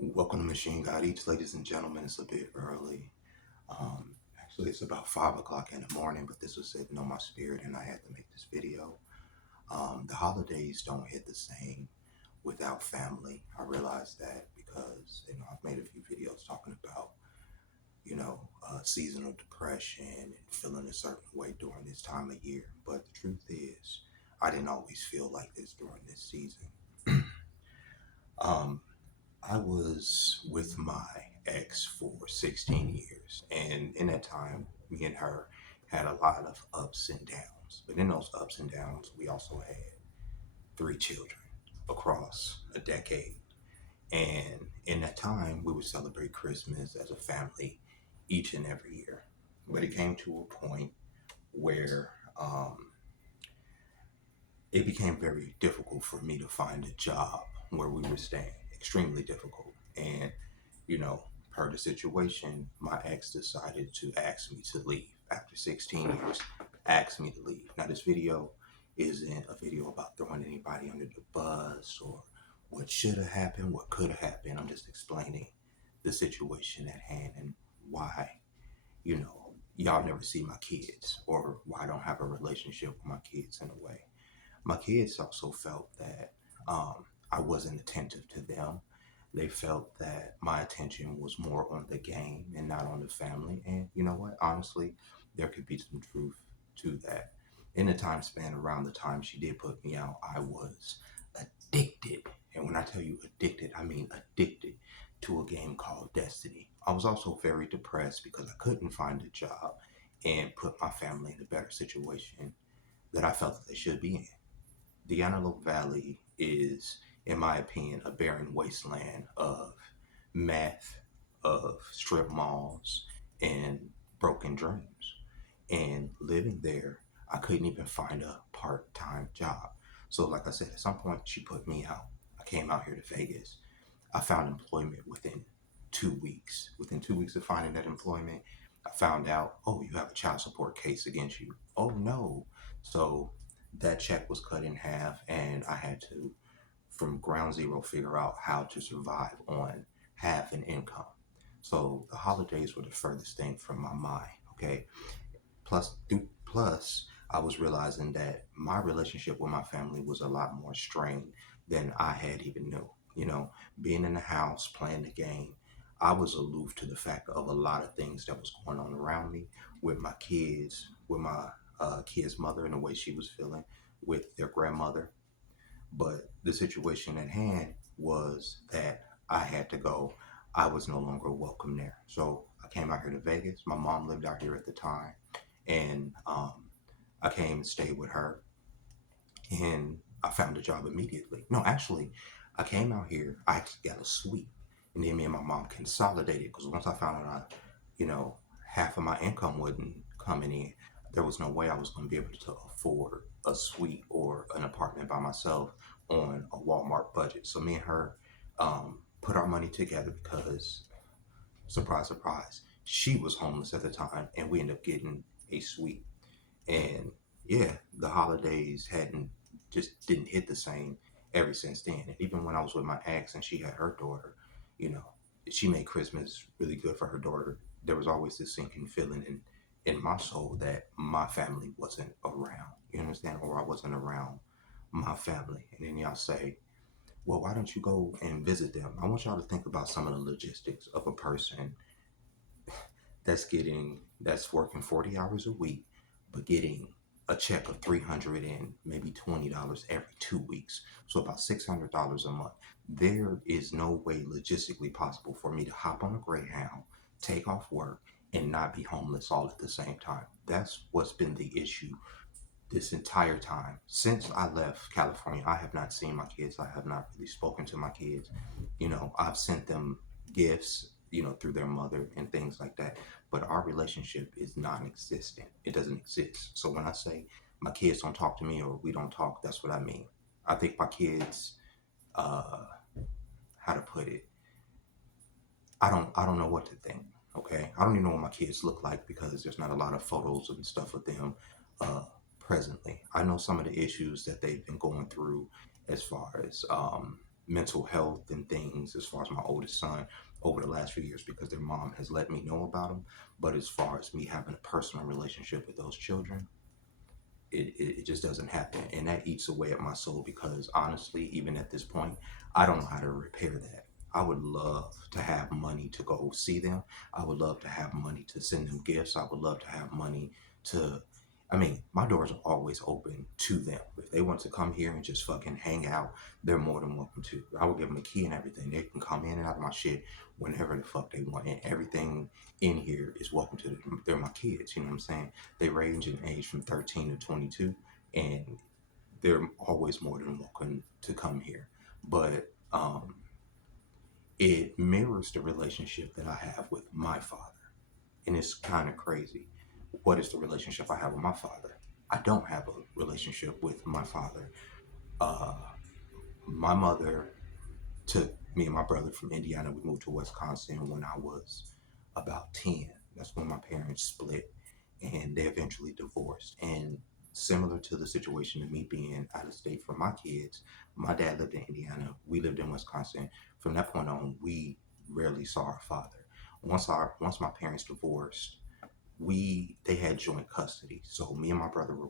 Welcome to Machine God Eats, ladies and gentlemen. It's a bit early. Actually, it's about 5 o'clock in the morning, but this was sitting on my spirit and I had to make this video. The holidays don't hit the same without family. I realized that because, I've made a few videos talking about, seasonal depression and feeling a certain way during this time of year. But the truth is, I didn't always feel like this during this season. Um, I was with my ex for 16 years, and in that time, me and her had a lot of ups and downs. But in those ups and downs, we also had three children across a decade. And in that time, we would celebrate Christmas as a family each and every year. But it came to a point where it became very difficult for me to find a job where we were staying, extremely difficult. And per the situation, my ex decided to ask me to leave after 16 years. Asked me to leave. Now, this video isn't a video about throwing anybody under the bus or what should have happened, what could have happened. I'm just explaining the situation at hand and why, y'all never see my kids or why I don't have a relationship with my kids in a way. My kids also felt that I wasn't attentive to them. They felt that my attention was more on the game and not on the family. And you know what? Honestly, there could be some truth to that. In the time span around the time she did put me out, I was addicted. And when I tell you addicted, I mean addicted to a game called Destiny. I was also very depressed because I couldn't find a job and put my family in a better situation that I felt that they should be in. The Antelope Valley is, in my opinion, a barren wasteland of meth, of strip malls, and broken dreams. And living there, I couldn't even find a part-time job. So, like I said, at some point she put me out. I came out here to Vegas. I found employment within 2 weeks. Within 2 weeks of finding that employment, I found out, oh, you have a child support case against you. Oh no. So that check was cut in half, and I had to, from ground zero, figure out how to survive on half an income. So the holidays were the furthest thing from my mind. Okay. Plus, I was realizing that my relationship with my family was a lot more strained than I had even knew. Being in the house, playing the game, I was aloof to the fact of a lot of things that was going on around me with my kids, with my kid's mother and the way she was feeling, with their grandmother. But the situation at hand was that I had to go. I was no longer welcome there. So I came out here to Vegas. My mom lived out here at the time. And I came and stayed with her. And I found a job immediately. No, actually, I came out here. I actually got a suite. And then me and my mom consolidated because once I found out, you know, half of my income wasn't coming in, there was no way I was going to be able to afford a suite or an apartment by myself on a Walmart budget. So me and her put our money together because, surprise, surprise, she was homeless at the time, and we ended up getting a suite. And yeah, the holidays hadn't just didn't hit the same ever since then. And even when I was with my ex and she had her daughter, you know, she made Christmas really good for her daughter. There was always this sinking feeling in my soul that my family wasn't around. You understand? Or I wasn't around my family. And then y'all say, well, why don't you go and visit them? I want y'all to think about some of the logistics of a person that's working 40 hours a week, but getting a check of $300 and maybe $20 every 2 weeks. So about $600 a month. There is no way logistically possible for me to hop on a Greyhound, take off work, and not be homeless all at the same time. That's what's been the issue this entire time. Since I left California, I have not seen my kids. I have not really spoken to my kids. I've sent them gifts, through their mother and things like that. But our relationship is non existent. It doesn't exist. So when I say my kids don't talk to me or we don't talk, that's what I mean. I think my kids, uh, how to put it, I don't know what to think. Okay. I don't even know what my kids look like because there's not a lot of photos and stuff with them uh, presently. I know some of the issues that they've been going through as far as mental health and things as far as my oldest son over the last few years because their mom has let me know about them. But as far as me having a personal relationship with those children, it just doesn't happen. And that eats away at my soul because honestly, even at this point, I don't know how to repair that. I would love to have money to go see them. I would love to have money to send them gifts. I would love to have money to, I mean, my doors are always open to them. If they want to come here and just fucking hang out, they're more than welcome to. I will give them a key and everything. They can come in and out of my shit whenever the fuck they want. And everything in here is welcome to them. They're my kids, you know what I'm saying? They range in age from 13 to 22, and they're always more than welcome to come here. But it mirrors the relationship that I have with my father. And it's kind of crazy. What is the relationship I have with my father? I don't have a relationship with my father. Uh, my mother took me and my brother from Indiana. We moved to Wisconsin when I was about 10. That's when my parents split and they eventually divorced. And similar to the situation of me being out of state for my kids, my dad lived in Indiana. We lived in Wisconsin. From that point on, we rarely saw our father. Once my parents divorced, they had joint custody. So me and my brother were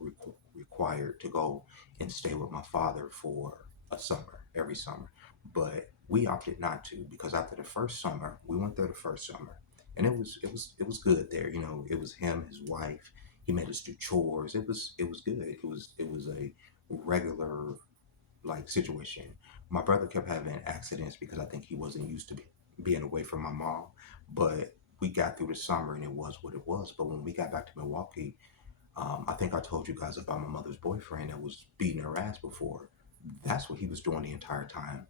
required to go and stay with my father for a summer, every summer. But we opted not to because after the first summer, we went there the first summer, and it was good there. You know, it was him, his wife. He made us do chores. It was good. It was a regular like situation. My brother kept having accidents because I think he wasn't used to being away from my mom. But we got through the summer and it was what it was. But when we got back to Milwaukee, I think I told you guys about my mother's boyfriend that was beating her ass before. That's what he was doing the entire time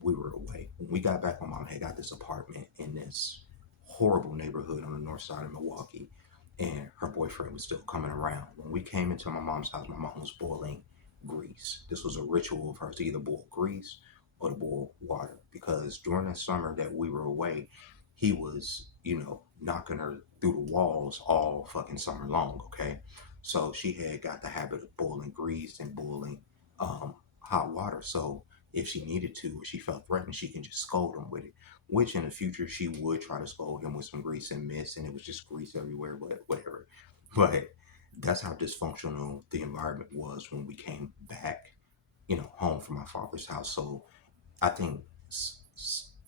we were away. When we got back, my mom had got this apartment in this horrible neighborhood on the north side of Milwaukee, and her boyfriend was still coming around. When we came into my mom's house, my mom was boiling grease. This was a ritual of hers to either boil grease or to boil water because during the summer that we were away, he was, knocking her through the walls all fucking summer long, okay? So she had got the habit of boiling grease and boiling hot water. So if she needed to or she felt threatened, she can just scold him with it. Which in the future she would try to scold him with some grease and mist, and it was just grease everywhere, but whatever. But that's how dysfunctional the environment was when we came back, home from my father's house. So I think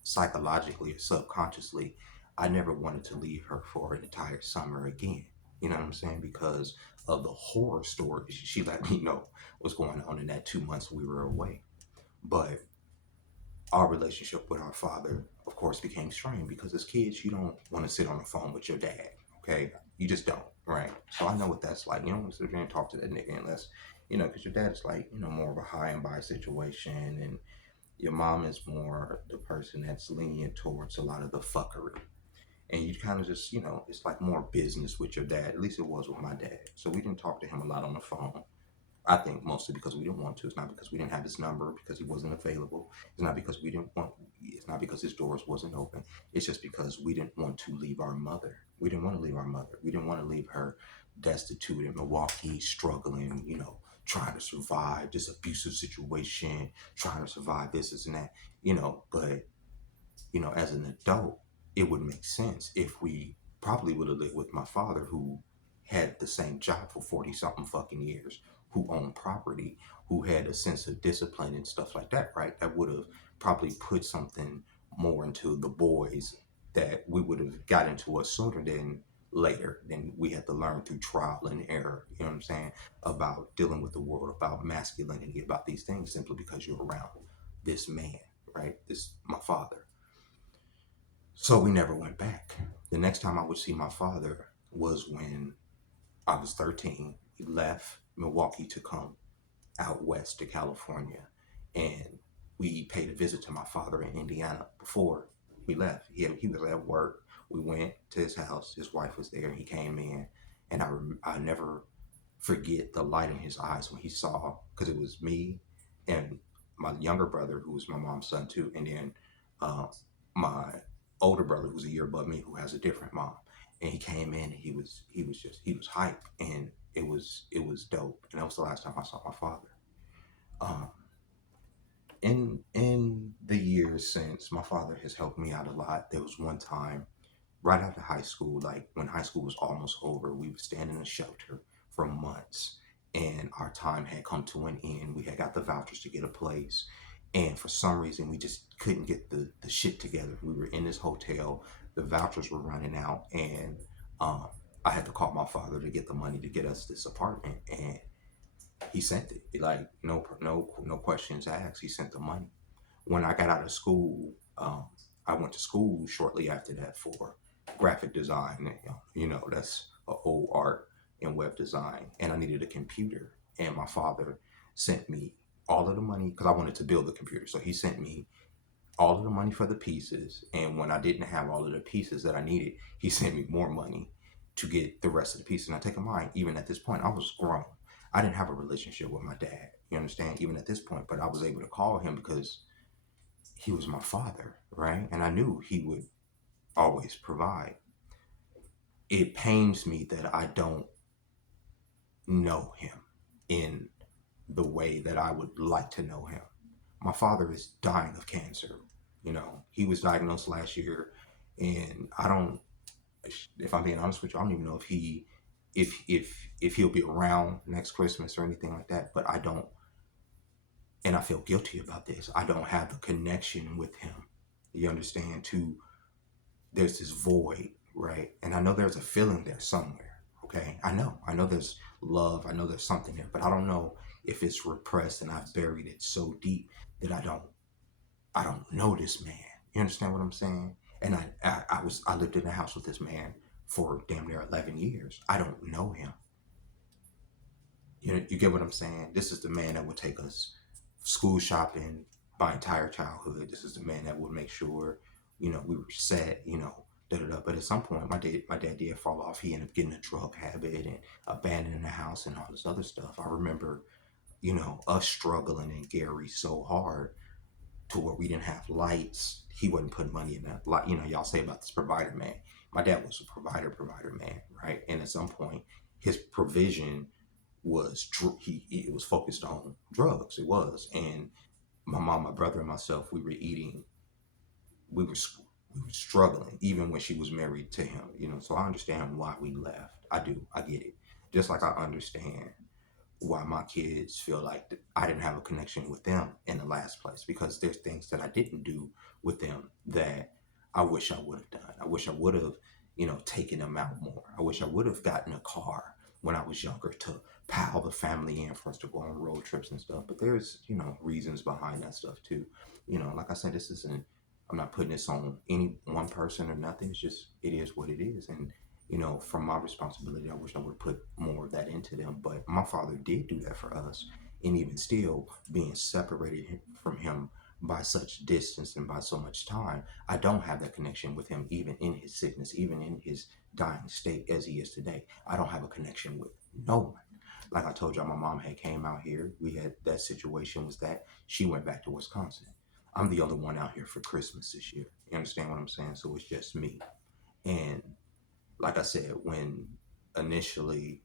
psychologically or subconsciously, I never wanted to leave her for an entire summer again. You know what I'm saying? Because of the horror stories she let me know was going on in that 2 months we were away. But our relationship with our father, of course, became strained because as kids, you don't want to sit on the phone with your dad. Okay, you just don't, right? So I know what that's like. You don't want to sit there and talk to that nigga unless, because your dad is like, more of a high and by situation, and your mom is more the person that's lenient towards a lot of the fuckery. And you kind of just, it's like more business with your dad. At least it was with my dad. So we didn't talk to him a lot on the phone. I think mostly because we didn't want to. It's not because we didn't have his number, because he wasn't available. It's not because we didn't want. It's not because his doors wasn't open. It's just because we didn't want to leave our mother. We didn't want to leave our mother. We didn't want to leave her destitute in Milwaukee, struggling. Trying to survive this abusive situation, trying to survive this and that. But as an adult, it would make sense if we probably would have lived with my father who had the same job for 40 something fucking years, who owned property, who had a sense of discipline and stuff like that, right? That would have probably put something more into the boys that we would have got into us sooner than later. Then we had to learn through trial and error, you know what I'm saying, about dealing with the world, about masculinity, about these things simply because you're around this man, right? This, my father. So we never went back. The next time I would see my father was when I was 13. He left Milwaukee to come out west to California. And we paid a visit to my father in Indiana before we left. He was at work. We went to his house. His wife was there. He came in. And I never forget the light in his eyes when he saw, because it was me and my younger brother, who was my mom's son too, and then uh, my older brother, who's a year above me, who has a different mom. And he came in and he was hype, and it was dope. And that was the last time I saw my father. Um, in the years since, my father has helped me out a lot. There was one time right after high school, like when high school was almost over, we would stand in a shelter for months, and our time had come to an end. We had got the vouchers to get a place, and for some reason, we just couldn't get the shit together. We were in this hotel, the vouchers were running out, and um, I had to call my father to get the money to get us this apartment, and he sent it. Like no questions asked. He sent the money. When I got out of school, I went to school shortly after that for graphic design. That's a whole art and web design. And I needed a computer. And my father sent me all of the money because I wanted to build the computer. So he sent me all of the money for the pieces. And when I didn't have all of the pieces that I needed, he sent me more money to get the rest of the pieces. And I take in mind, even at this point, I was grown. I didn't have a relationship with my dad. You understand? Even at this point, but I was able to call him because he was my father, right? And I knew he would always provide. It pains me that I don't know him in the way that I would like to know him. My father is dying of cancer. He was diagnosed last year, and I don't. If I'm being honest with you, I don't even know if he'll be around next Christmas or anything like that. But I don't, and I feel guilty about this. I don't have the connection with him. You understand? There's this void, right? And I know there's a feeling there somewhere. Okay, I know there's love. I know there's something there, but I don't know if it's repressed and I've buried it so deep that I don't know this man. You understand what I'm saying? And I lived in a house with this man for damn near 11 years. I don't know him. You get what I'm saying? This is the man that would take us school shopping my entire childhood. This is the man that would make sure, we were set, da da da. But at some point, my dad did fall off. He ended up getting a drug habit and abandoning the house and all this other stuff. I remember, us struggling in Gary so hard to where we didn't have lights. He wasn't putting money in that. Like, y'all say about this provider man. My dad was a provider man, right? And at some point, his provision was it was focused on drugs. It was, and my mom, my brother, and myself, we were struggling even when she was married to him. So I understand why we left. I do. I get it. Just like I understand why my kids feel like I didn't have a connection with them in the last place, because there's things that I didn't do with them that I wish I would have done. I wish I would have, taken them out more. I wish I would have gotten a car when I was younger to pile the family in for us to go on road trips and stuff. But there's, reasons behind that stuff too. Like I said, I'm not putting this on any one person or nothing. It's just, it is what it is. And from my responsibility, I wish I would have put more of that into them. But my father did do that for us. And even still, being separated from him by such distance and by so much time, I don't have that connection with him, even in his sickness, even in his dying state as he is today. I don't have a connection with no one. Like I told y'all, my mom had came out here. We had that situation was that she went back to Wisconsin. I'm the other one out here for Christmas this year. You understand what I'm saying? So it's just me. And like I said, when initially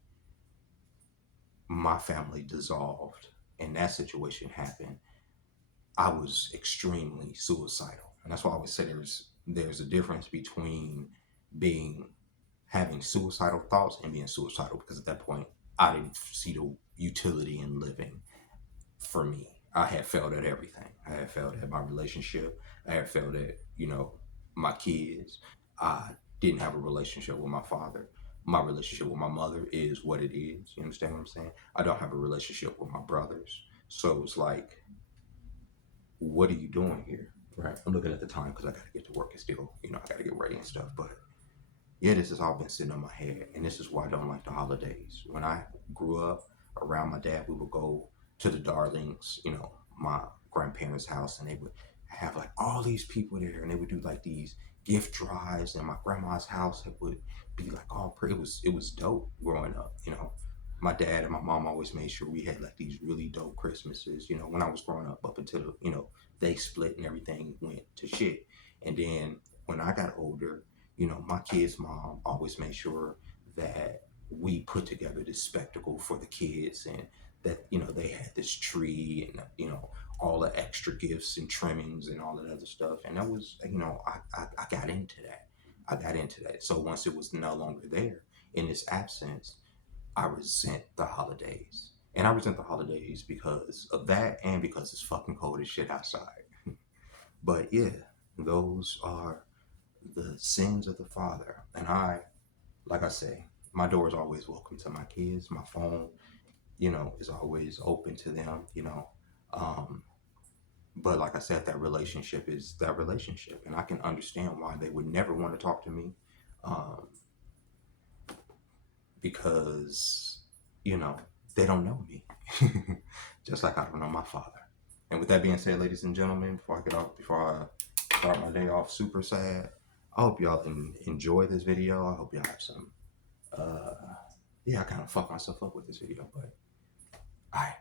my family dissolved and that situation happened, I was extremely suicidal. And that's why I always say there's a difference between having suicidal thoughts and being suicidal, because at that point I didn't see the utility in living for me. I had failed at everything. I had failed at my relationship. I had failed at, my kids. I didn't have a relationship with my father. My relationship with my mother is what it is. You understand what I'm saying? I don't have a relationship with my brothers. So it's like, what are you doing here? Right. I'm looking at the time because I got to get to work and still, I got to get ready and stuff. But yeah, this has all been sitting on my head. And this is why I don't like the holidays. When I grew up around my dad, we would go to the Darlings, my grandparents' house, and they would have like all these people there, and they would do like these gift drives. And my grandma's house, it would be like all pretty. It was dope growing up. My dad and my mom always made sure we had like these really dope Christmases. When I was growing up until they split and everything went to shit. And then when I got older, my kid's mom always made sure that we put together this spectacle for the kids, and that they had this tree, and all the extra gifts and trimmings and all that other stuff. And that was, I got into that. I got into that. So once it was no longer there, in its absence, I resent the holidays. And I resent the holidays because of that and because it's fucking cold as shit outside. But yeah, those are the sins of the father. And like I say, my door is always welcome to my kids. My phone, is always open to them, But like I said, that relationship is that relationship. And I can understand why they would never want to talk to me. Because, they don't know me. Just like I don't know my father. And with that being said, ladies and gentlemen, before I start my day off super sad, I hope y'all enjoy this video. I hope y'all have some, I kind of fucked myself up with this video, but all right.